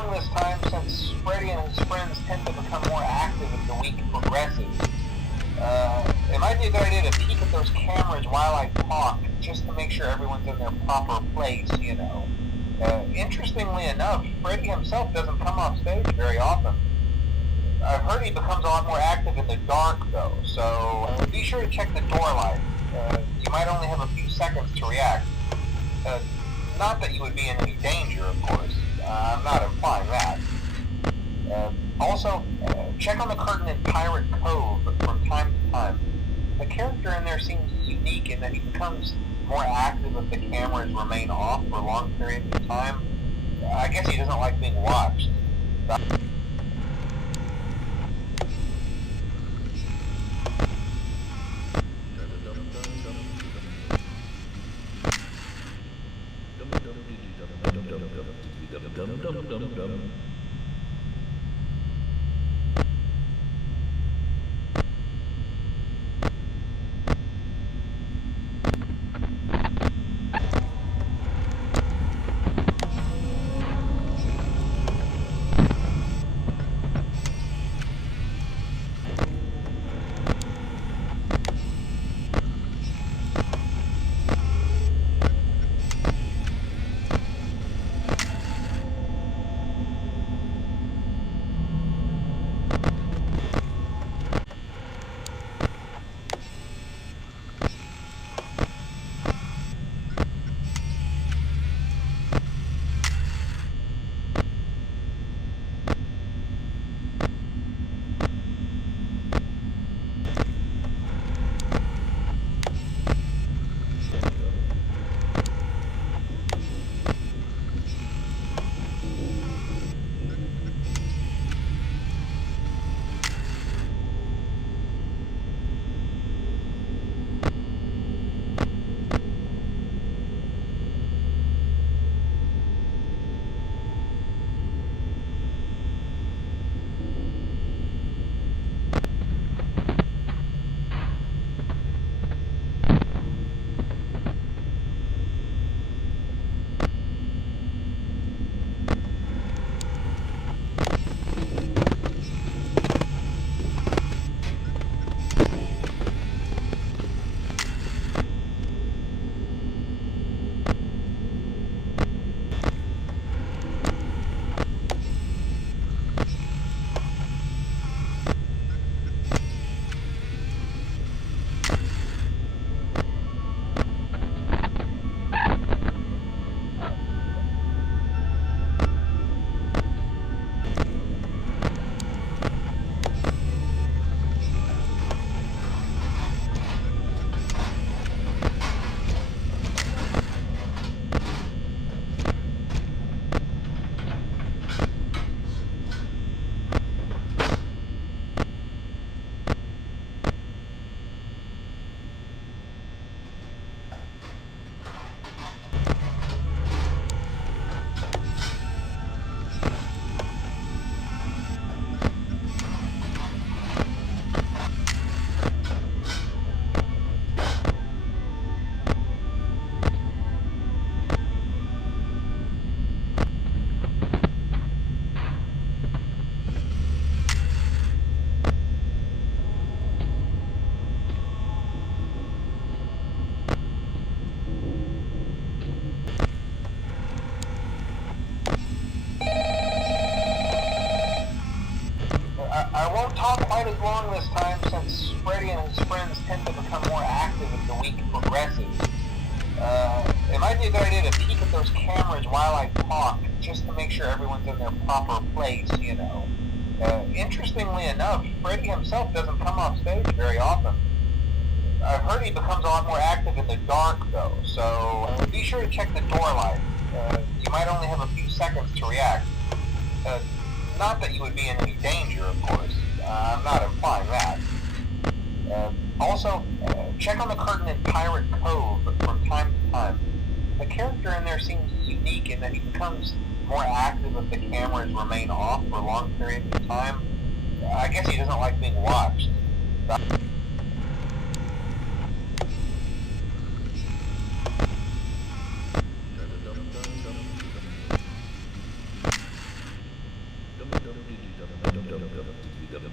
along this time since Freddy and his friends tend to become more active as the week progresses. It might be a good idea to peek at those cameras while I talk, just to make sure everyone's in their proper place, you know. Interestingly enough, Freddy himself doesn't come off stage very often. I've heard he becomes a lot more active in the dark, though, so be sure to check the door light. You might only have a few seconds to react. Not that you would be in any danger, of course. I'm not implying that. Also, check on the curtain in Pirate Cove from time to time. The character in there seems unique in that he becomes more active if the cameras remain off for long periods of time. I guess he doesn't like being watched. I won't talk quite as long this time since Freddy and his friends tend to become more active as the week progresses. It might be a good idea to peek at those cameras while I talk, just to make sure everyone's in their proper place, you know. Interestingly enough, Freddy himself doesn't come off stage very often. I've heard he becomes a lot more active in the dark, though, so be sure to check the door light. You might only have a few seconds to react. Not that you would be in any danger, of course. I'm not implying that. Also, check on the curtain in Pirate Cove from time to time. The character in there seems unique in that he becomes more active if the cameras remain off for long periods of time. I guess he doesn't like being watched.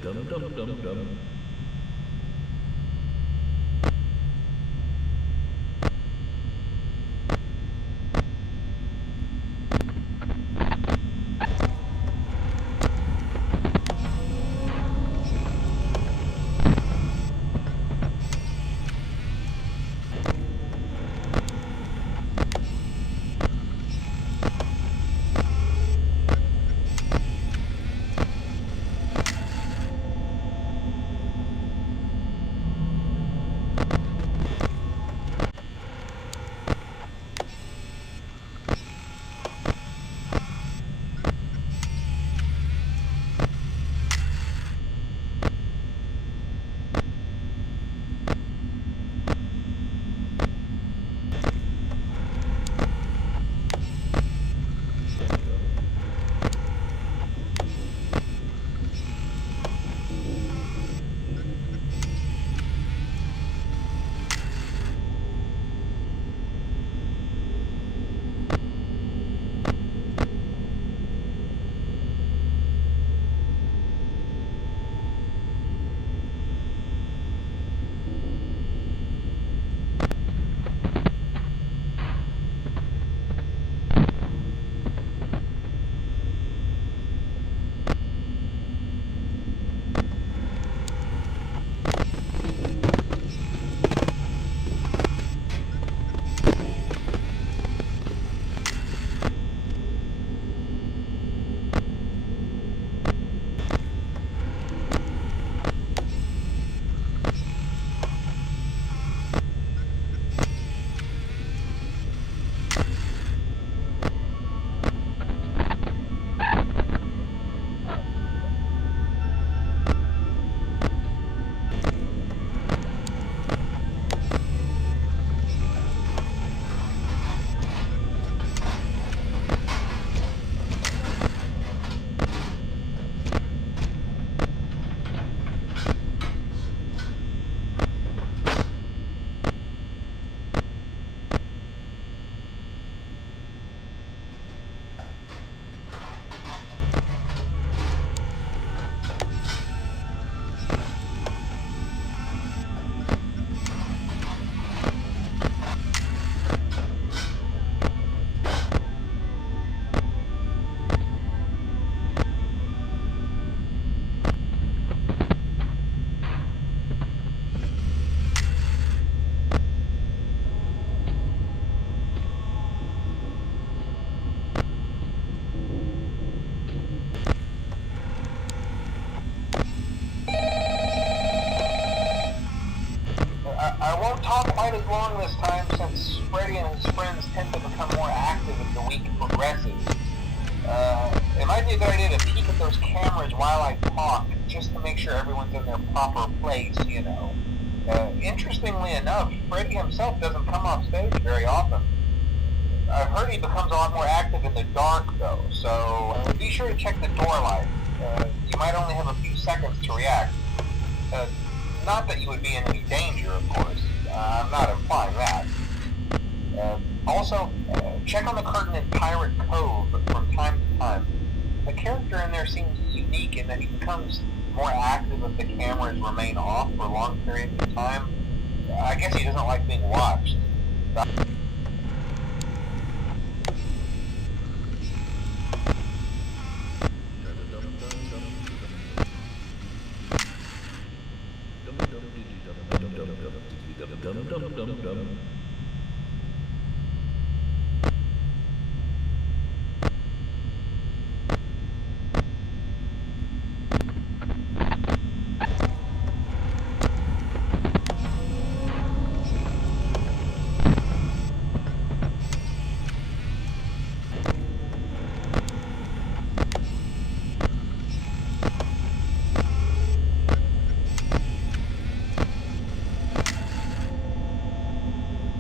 I won't talk quite as long this time since Freddy and his friends tend to become more active as the week progresses. It might be a good idea to peek at those cameras while I talk, just to make sure everyone's in their proper place, you know. Interestingly enough, Freddy himself doesn't come off stage very often. I've heard he becomes a lot more active in the dark, though, so be sure to check the door light. You might only have a few seconds to react. Not that you would be in any danger, of course. I'm not implying that. Also, check on the curtain in Pirate Cove from time to time. The character in there seems unique in that he becomes more active if the cameras remain off for long periods of time. I guess he doesn't like being watched.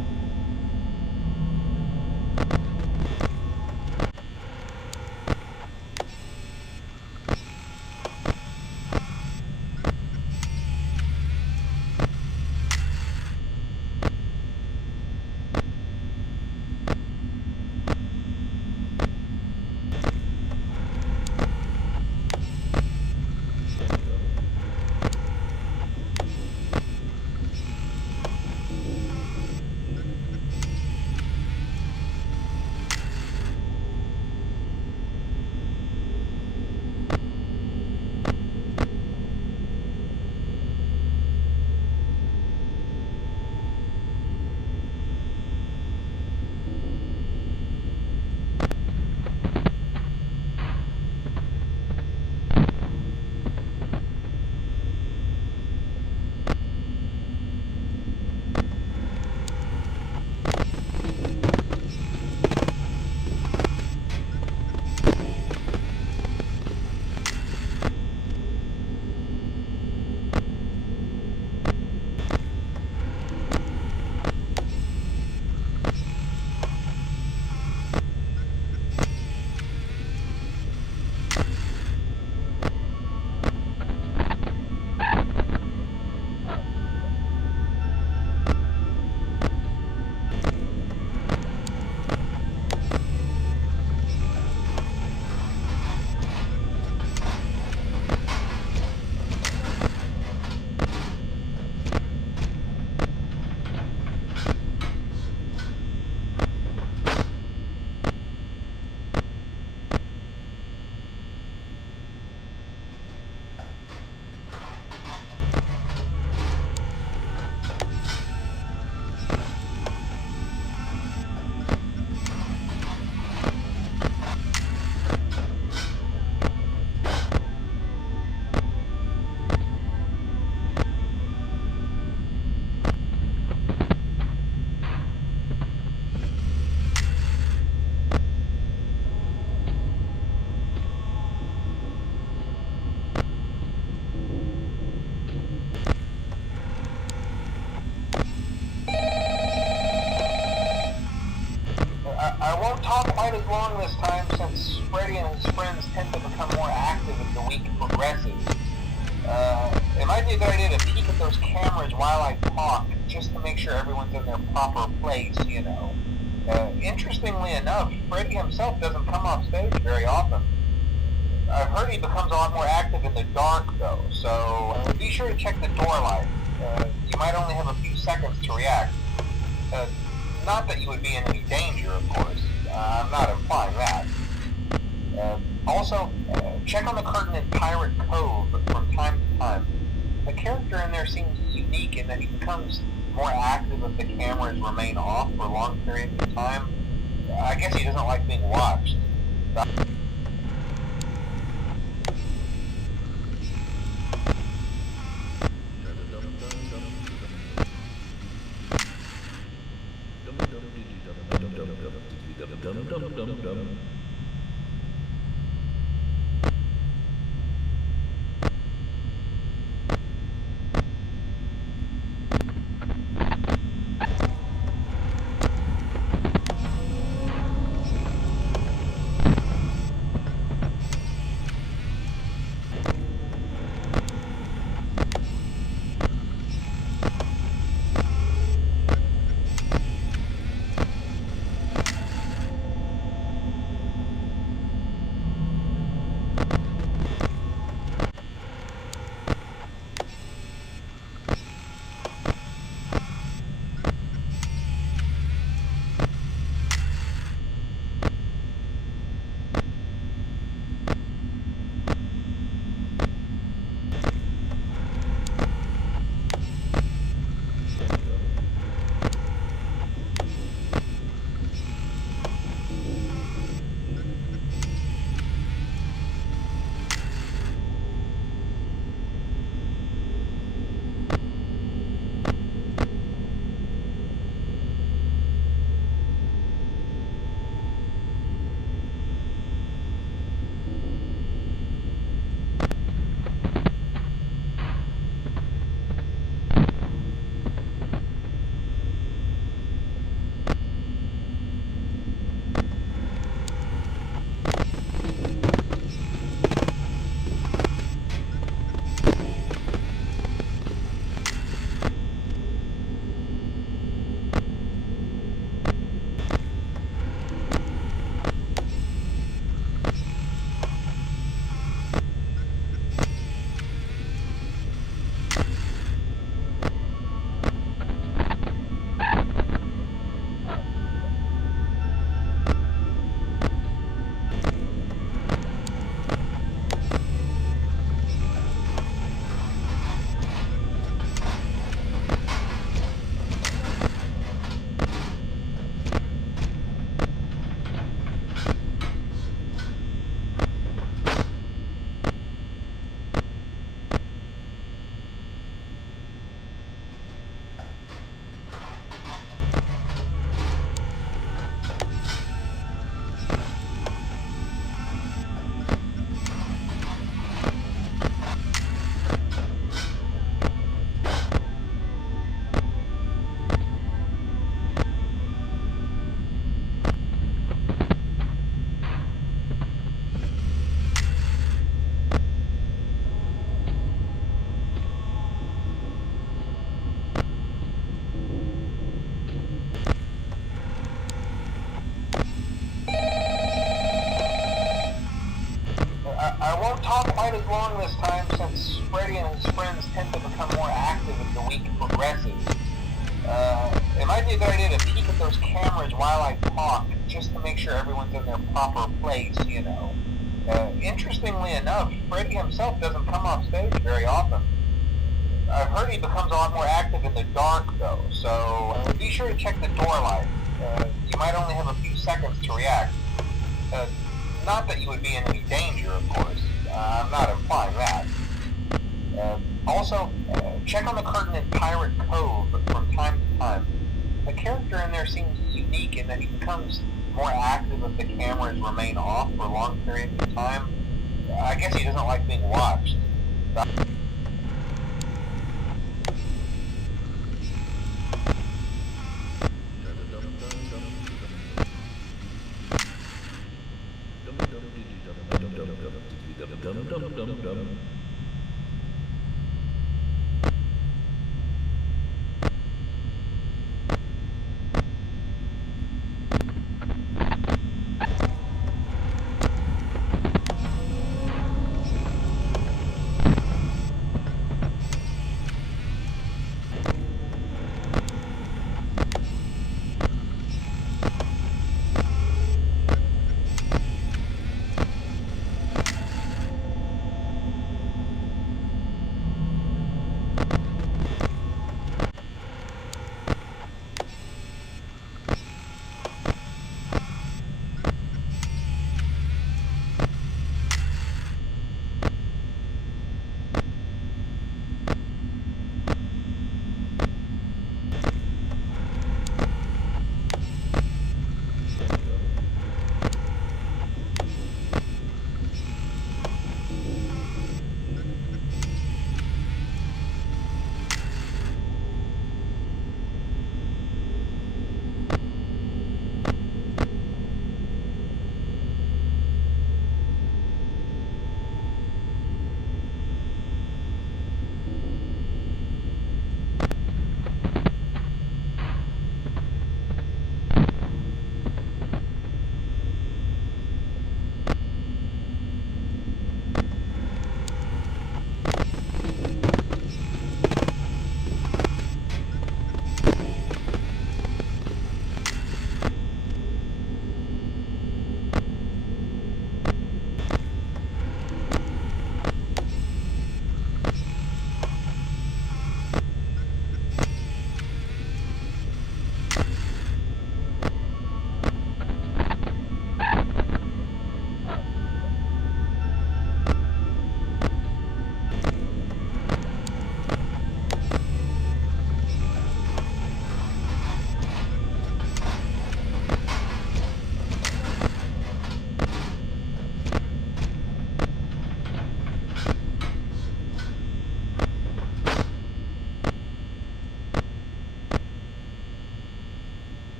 be a good idea to peek at those cameras while I talk, just to make sure everyone's in their proper place, you know. Interestingly enough, Freddy himself doesn't come off stage very often. I've heard he becomes a lot more active in the dark, though, so be sure to check the door light. You might only have a few seconds to react. Not that you would be in any danger, of course. I'm not implying that. Also, check on the curtain in Pirate Cove from time to time. The character in there seems unique in that he becomes more active if the cameras remain off for long periods of time. I guess he doesn't like being watched. I won't talk quite as long this time, since Freddy and his friends tend to become more active as the week progresses. It might be a good idea to peek at those cameras while I talk, just to make sure everyone's in their proper place, you know. Interestingly enough, Freddy himself doesn't come off stage very often. I've heard he becomes a lot more active in the dark, though, so be sure to check the door light. You might only have a few seconds to react. Not that you would be in any danger, of course. I'm not implying that. Also, check on the curtain in Pirate Cove from time to time. The character in there seems unique in that he becomes more active if the cameras remain off for long periods of time. I guess he doesn't like being watched.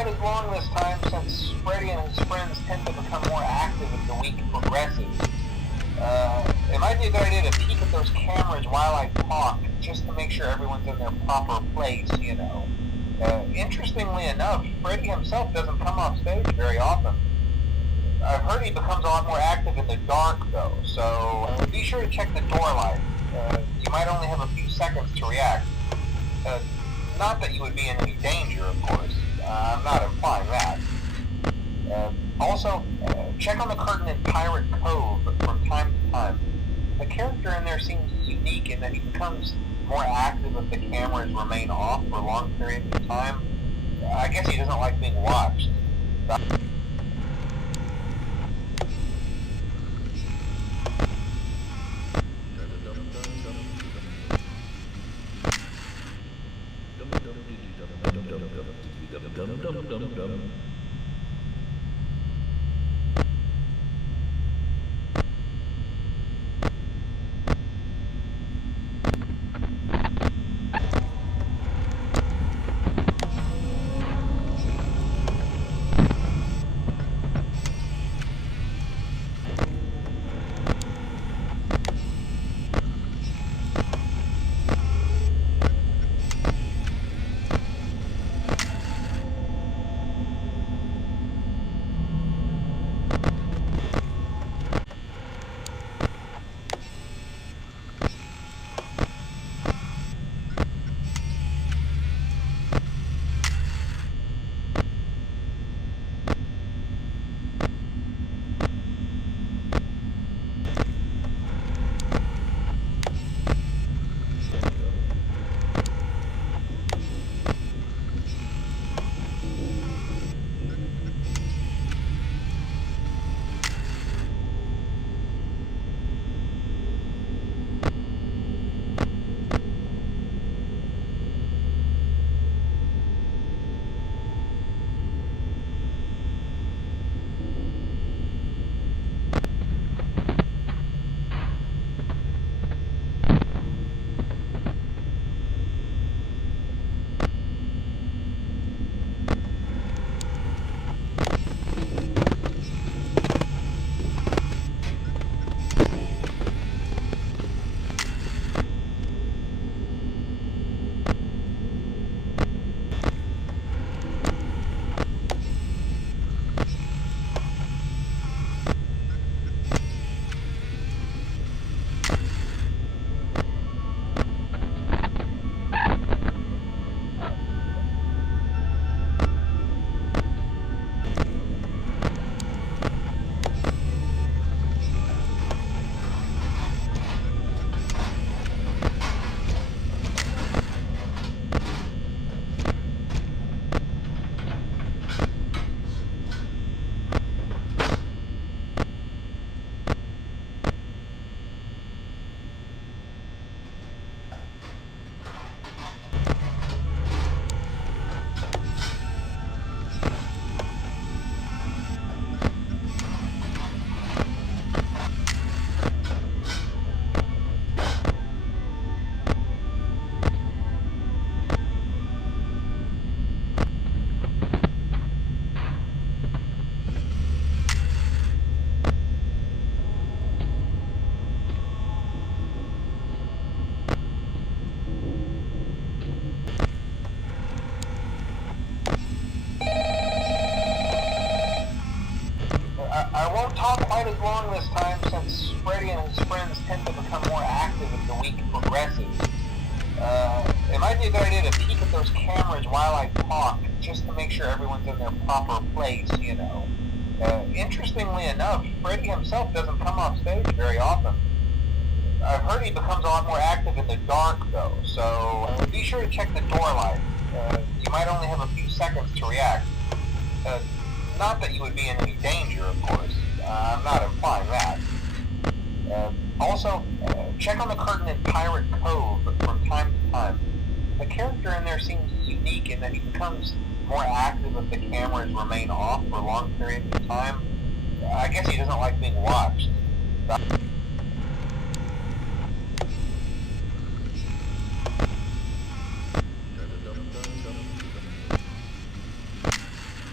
quite as long this time since Freddy and his friends tend to become more active as the week progresses. It might be a good idea to peek at those cameras while I talk, just to make sure everyone's in their proper place, you know. Interestingly enough, Freddy himself doesn't come off stage very often. I've heard he becomes a lot more active in the dark, though, so be sure to check the door light. You might only have a few seconds to react. Not that you would be in any danger, of course. I'm not implying that. Also, check on the curtain in Pirate Cove from time to time. The character in there seems unique in that he becomes more active if the cameras remain off for long periods of time. I guess he doesn't like being watched. I won't talk quite as long this time since Freddy and his friends tend to become more active as the week progresses. It might be a good idea to peek at those cameras while I talk, just to make sure everyone's in their proper place, you know. Interestingly enough, Freddy himself doesn't come off stage very often. I've heard he becomes a lot more active in the dark, though, so be sure to check the door light. You might only have a few seconds to react. Not that you would be in any danger, of course. I'm not implying that. Also, check on the curtain in Pirate Cove from time to time. The character in there seems unique in that he becomes more active if the cameras remain off for long periods of time. I guess he doesn't like being watched.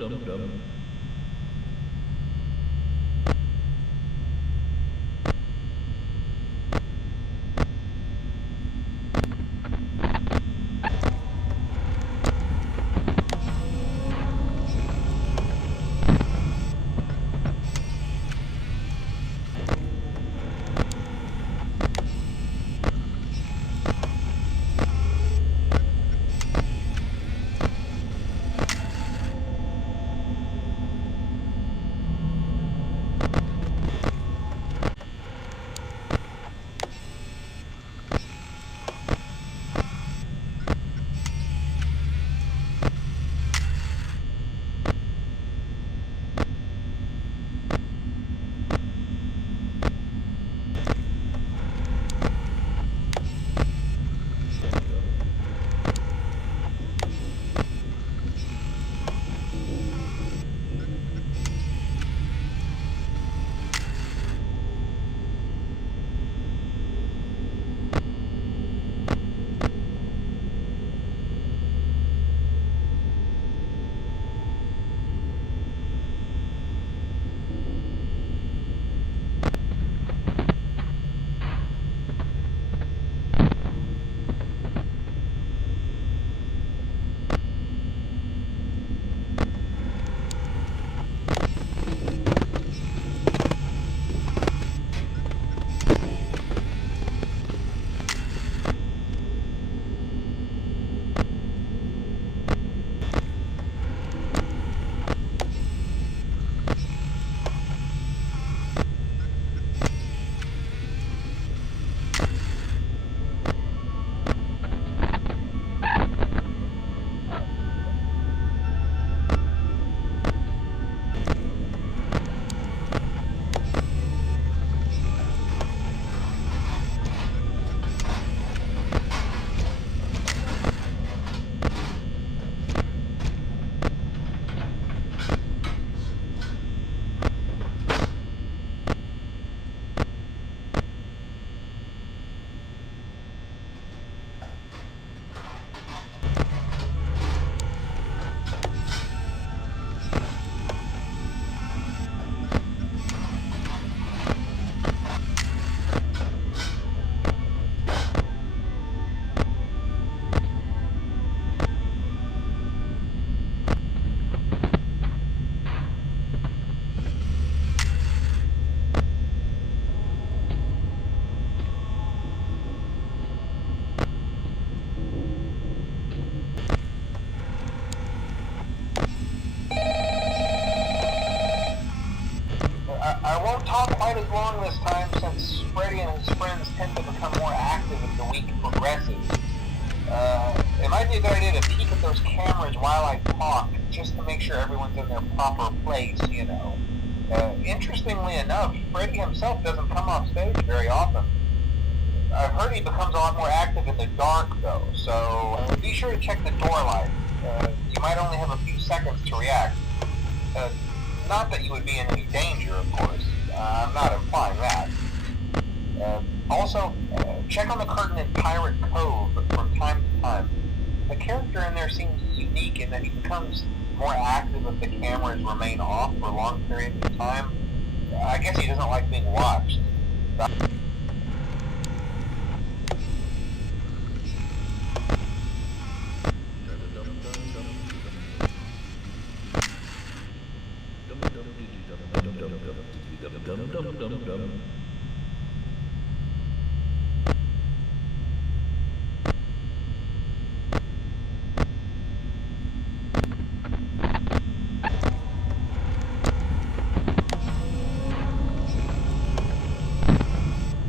I won't talk quite as long this time since Freddy and his friends tend to become more active as the week progresses. It might be a good idea to peek at those cameras while I talk, just to make sure everyone's in their proper place, you know. Interestingly enough, Freddy himself doesn't come off stage very often. I've heard he becomes a lot more active in the dark, though, so be sure to check the door light. You might only have a few seconds to react. Not that you would be in any danger, of course. I'm not implying that. Also, check on the curtain in Pirate Cove from time to time. The character in there seems unique in that he becomes more active if the cameras remain off for long periods of time. I guess he doesn't like being watched.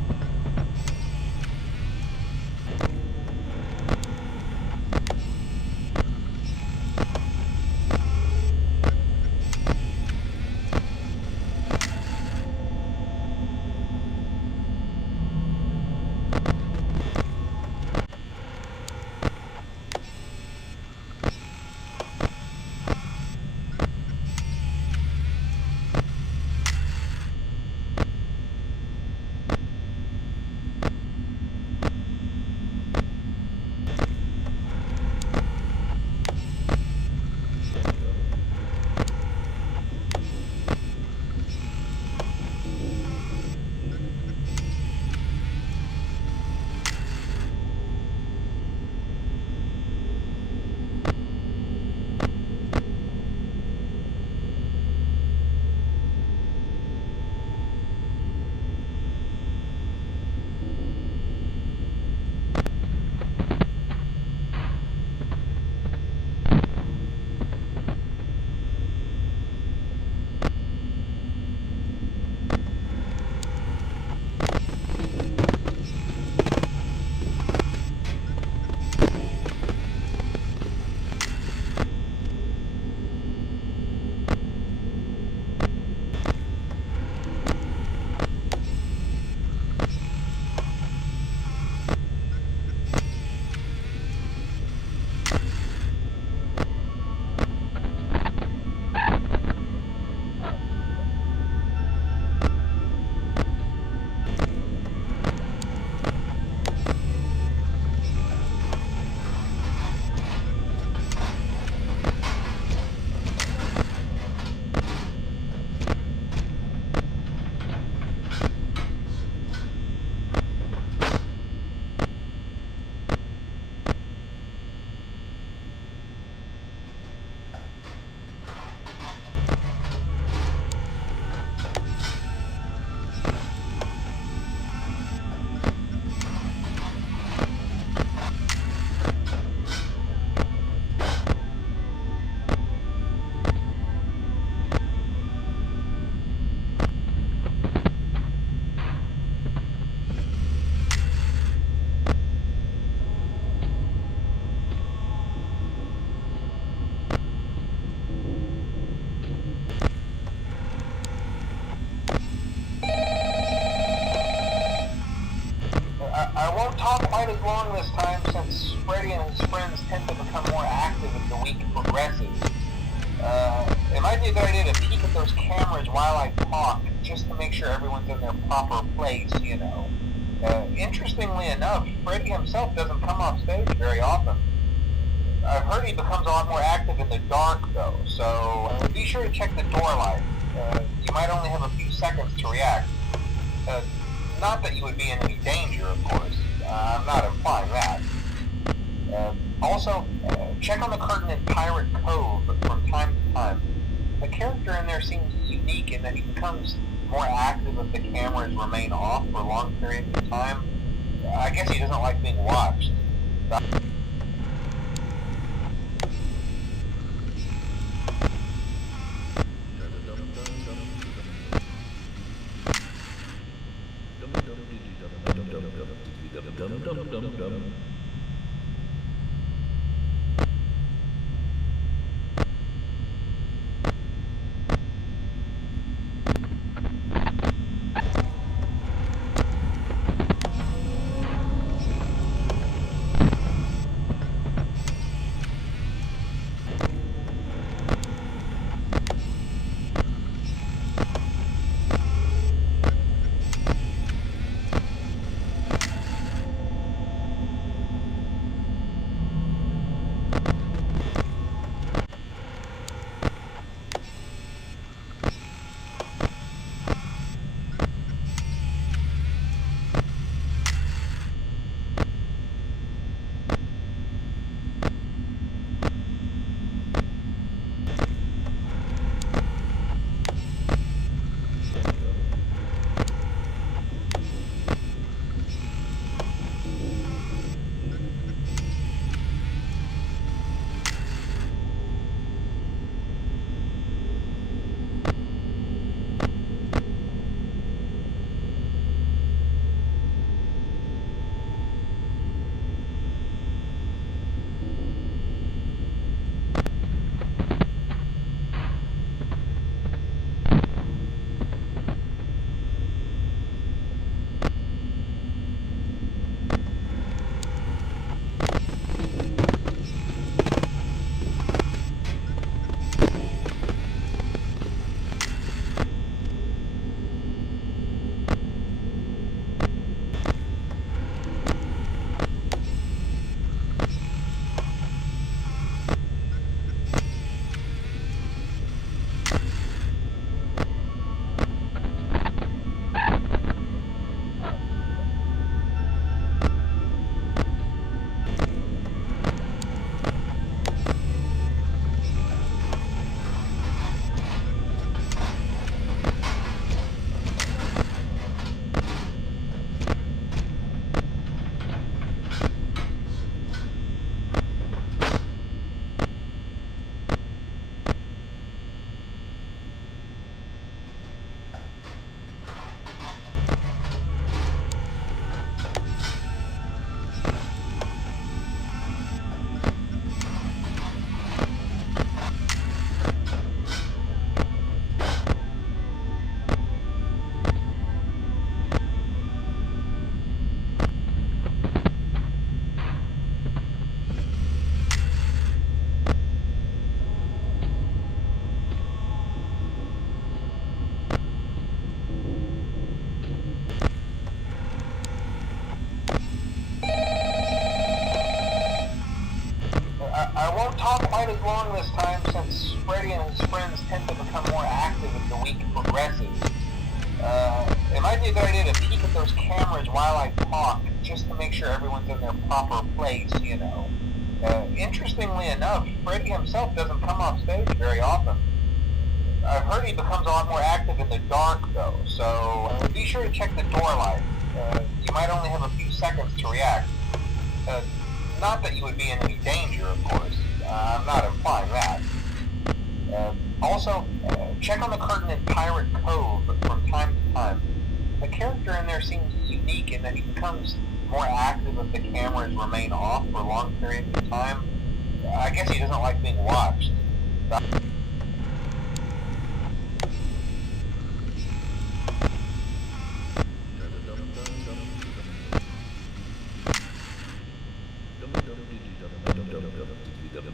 I won't talk quite as long this time since Freddy and his friends tend to become more active as the week progresses. It might be a good idea to peek at those cameras while I talk, just to make sure everyone's in their proper place, you know. Interestingly enough, Freddy himself doesn't come off stage very often. I've heard he becomes a lot more active in the dark, though, so be sure to check the door light. You might only have a few seconds to react. Not that you would be in any danger, of course. I'm not implying that. Also, check on the curtain in Pirate Cove from time to time. The character in there seems unique in that he becomes more active if the cameras remain off for long periods of time. I guess he doesn't like being watched. I won't talk quite as long this time since Freddy and his friends tend to become more active as the week progresses. It might be a good idea to peek at those cameras while I talk, just to make sure everyone's in their proper place, you know. Interestingly enough, Freddy himself doesn't come off stage very often. I've heard he becomes a lot more active in the dark, though, so be sure to check the door light. You might only have a few seconds to react. Not that you would be in any danger, of course. I'm not implying that. Also, check on the curtain in Pirate Cove from time to time. The character in there seems unique in that he becomes more active if the cameras remain off for long periods of time. I guess he doesn't like being watched.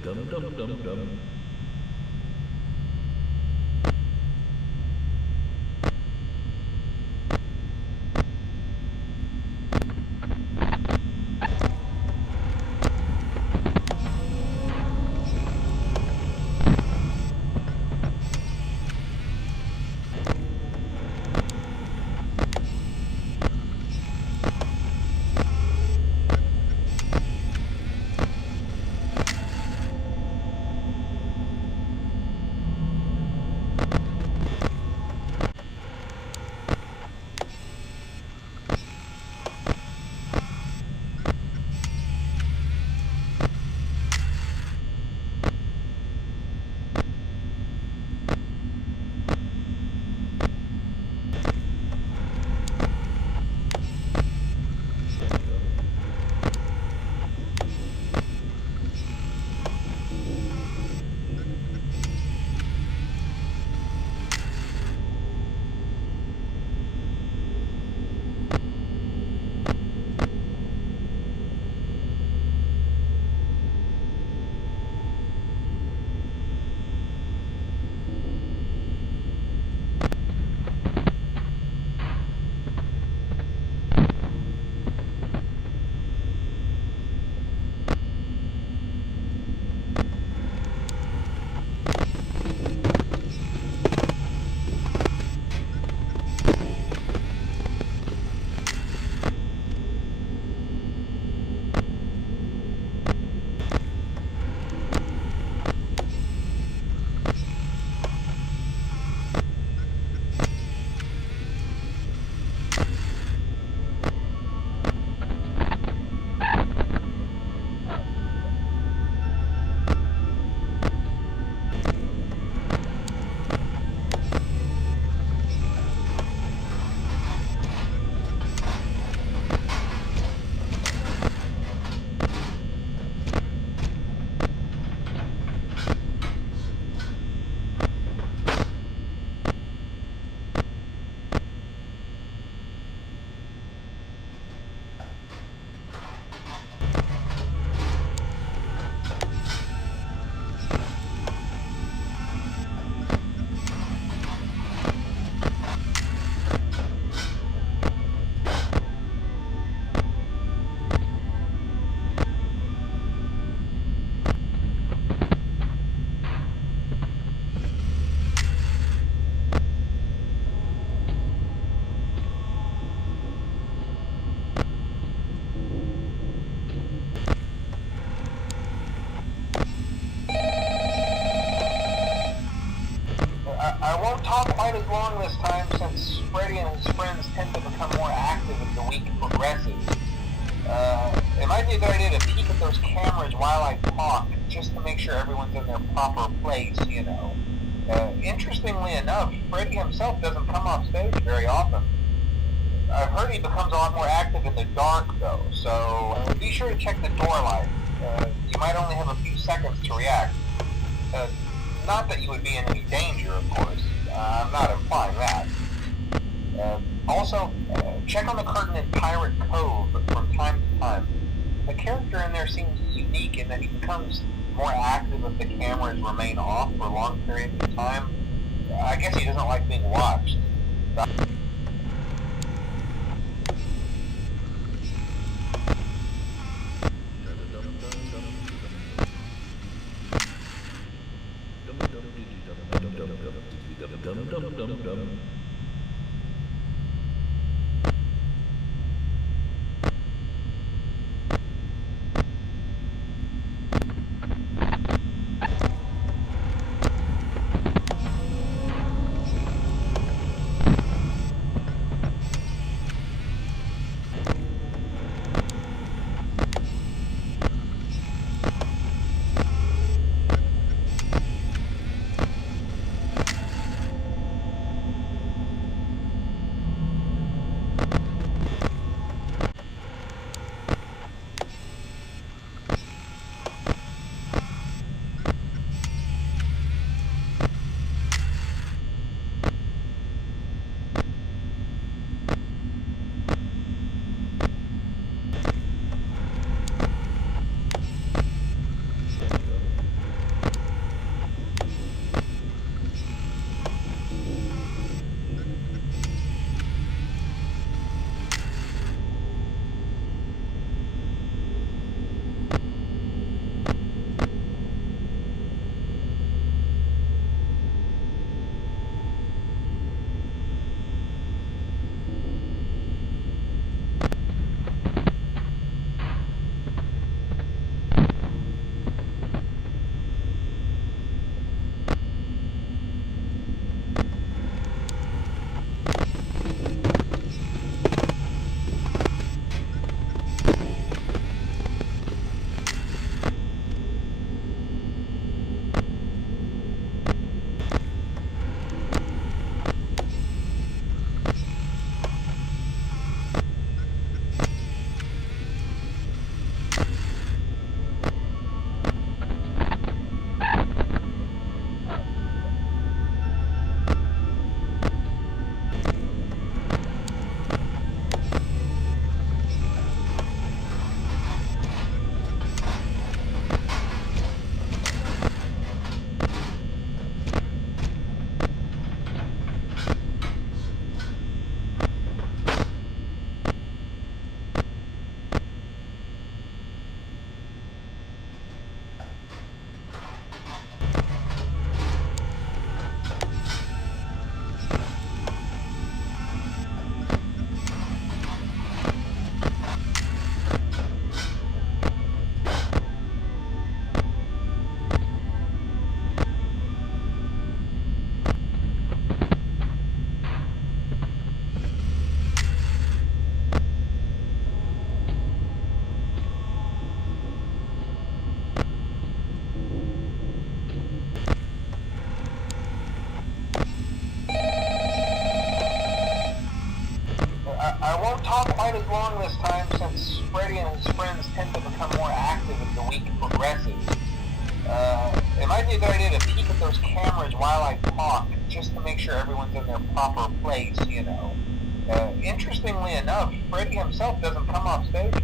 I won't talk quite as long this time since Freddy and his friends tend to become more active as the week progresses. It might be a good idea to peek at those cameras while I talk, just to make sure everyone's in their proper place, you know. Interestingly enough, Freddy himself doesn't come off stage very often. I've heard he becomes a lot more active in the dark, though, so be sure to check the door light. You might only have a few seconds to react. Not that you would be in any danger, of course. I'm not implying that. Also, check on the curtain in Pirate Cove from time to time. The character in there seems unique in that he becomes more active if the cameras remain off for long periods of time. I guess he doesn't like being watched.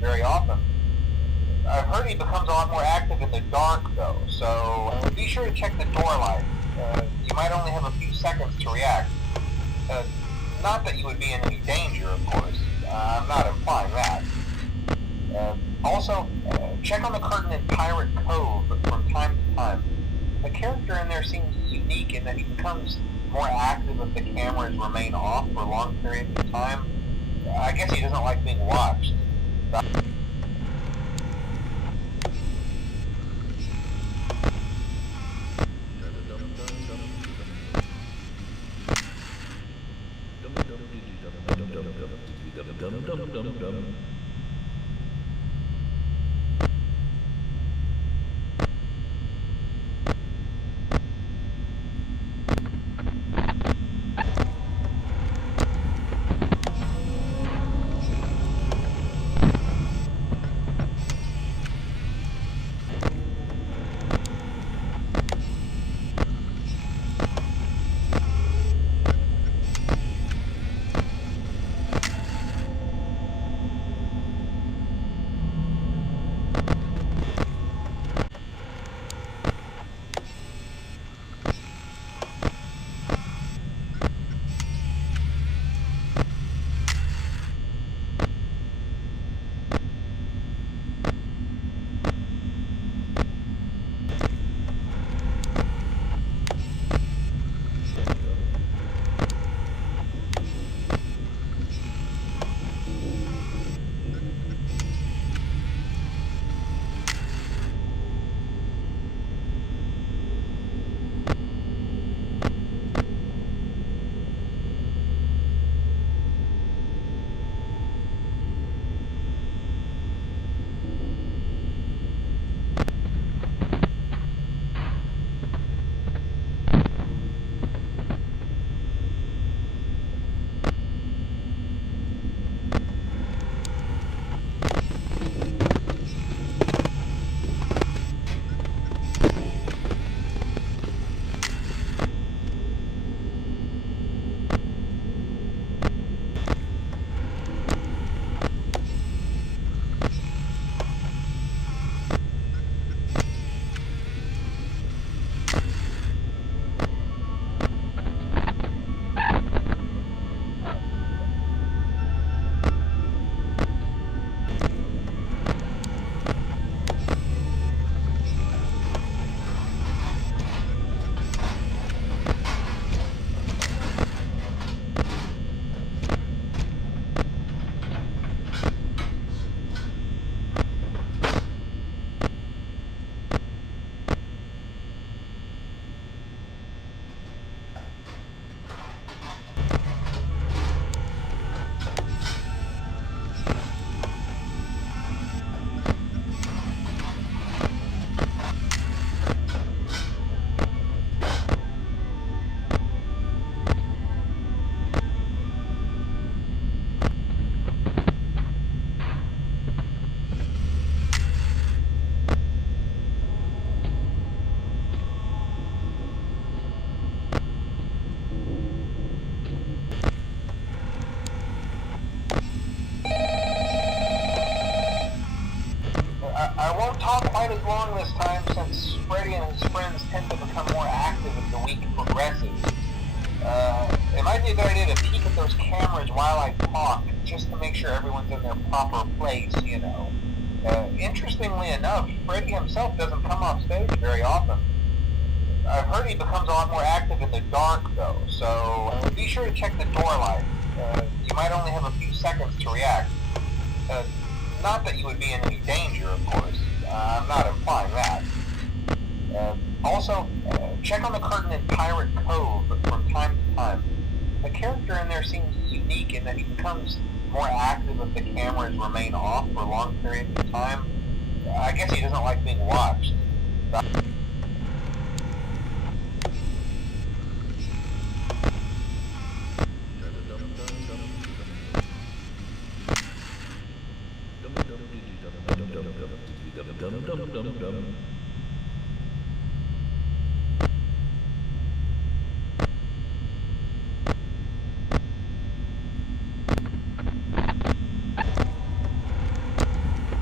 very often. I've heard he becomes a lot more active in the dark, though, so be sure to check the door light. You might only have a few seconds to react. Not that you would be in any danger, of course. I'm not implying that. Also, check on the curtain in Pirate Cove from time to time. The character in there seems unique in that he becomes more active if the cameras remain off for long periods of time. I guess he doesn't like being watched. I won't talk quite as long this time since Freddy and his friends tend to become more active as the week progresses. It might be a good idea to peek at those cameras while I talk, just to make sure everyone's in their proper place, you know. Interestingly enough, Freddy himself doesn't come off stage very often. I've heard he becomes a lot more active in the dark, though, so be sure to check the door light. You might only have a few seconds to react. Not that you would be in any danger, of course. I'm not implying that. Also, check on the curtain in Pirate Cove from time to time. The character in there seems unique in that he becomes more active if the cameras remain off for long periods of time. I guess he doesn't like being watched.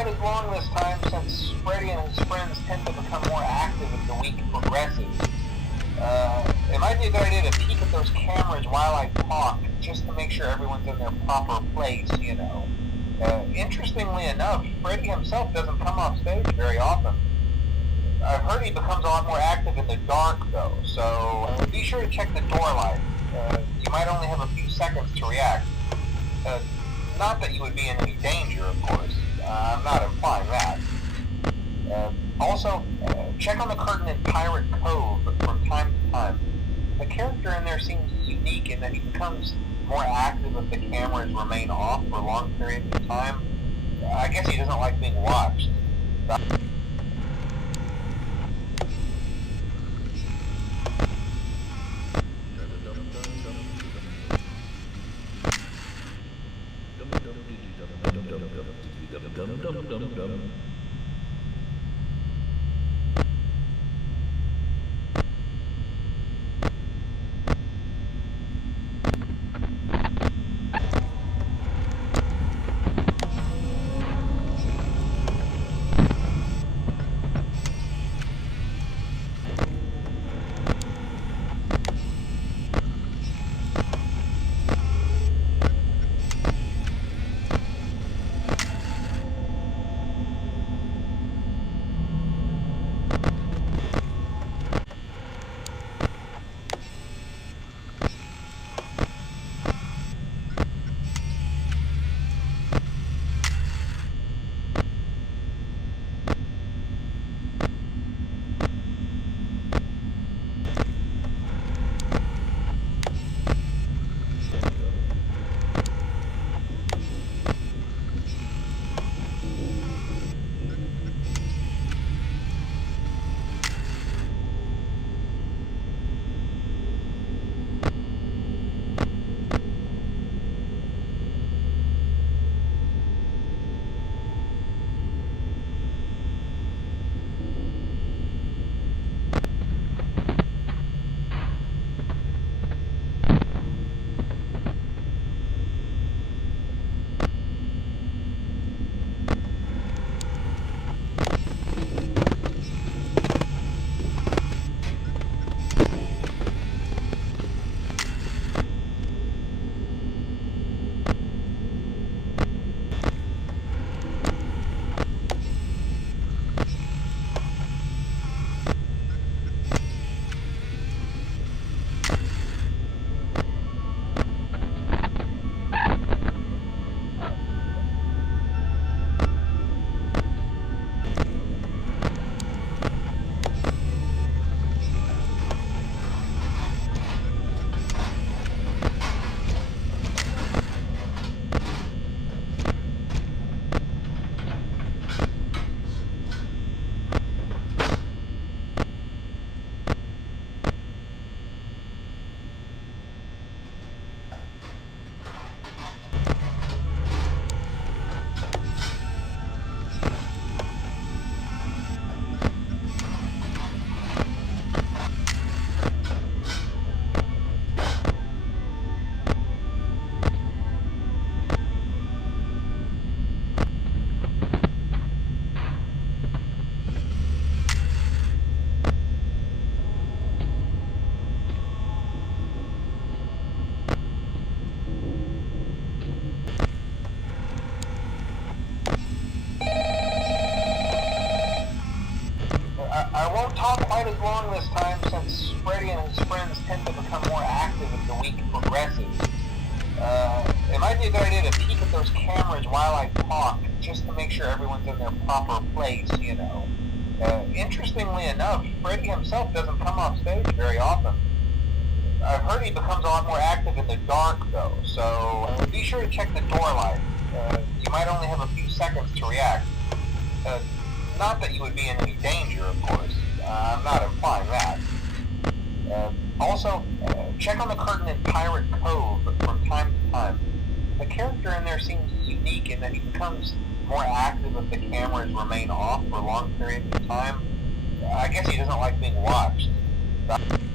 quite as long this time since Freddy and his friends tend to become more active as the week progresses. It might be a good idea to peek at those cameras while I talk, just to make sure everyone's in their proper place, you know. Interestingly enough, Freddy himself doesn't come off stage very often. I've heard he becomes a lot more active in the dark, though, so be sure to check the door light. You might only have a few seconds to react. Not that you would be in any danger, of course. I'm not implying that. Also, check on the curtain in Pirate Cove from time to time. The character in there seems unique in that he becomes more active if the cameras remain off for long periods of time. I guess he doesn't like being watched. I won't talk quite as long this time since Freddy and his friends tend to become more active as the week progresses. It might be a good idea to peek at those cameras while I talk, just to make sure everyone's in their proper place, you know. Interestingly enough, Freddy himself doesn't come off stage very often. I've heard he becomes a lot more active in the dark, though, so be sure to check the door light. You might only have a few seconds to react. Not that you would be in any danger, of course. I'm not implying that. Also, check on the curtain in Pirate Cove from time to time. The character in there seems unique in that he becomes more active if the cameras remain off for long periods of time. I guess he doesn't like being watched.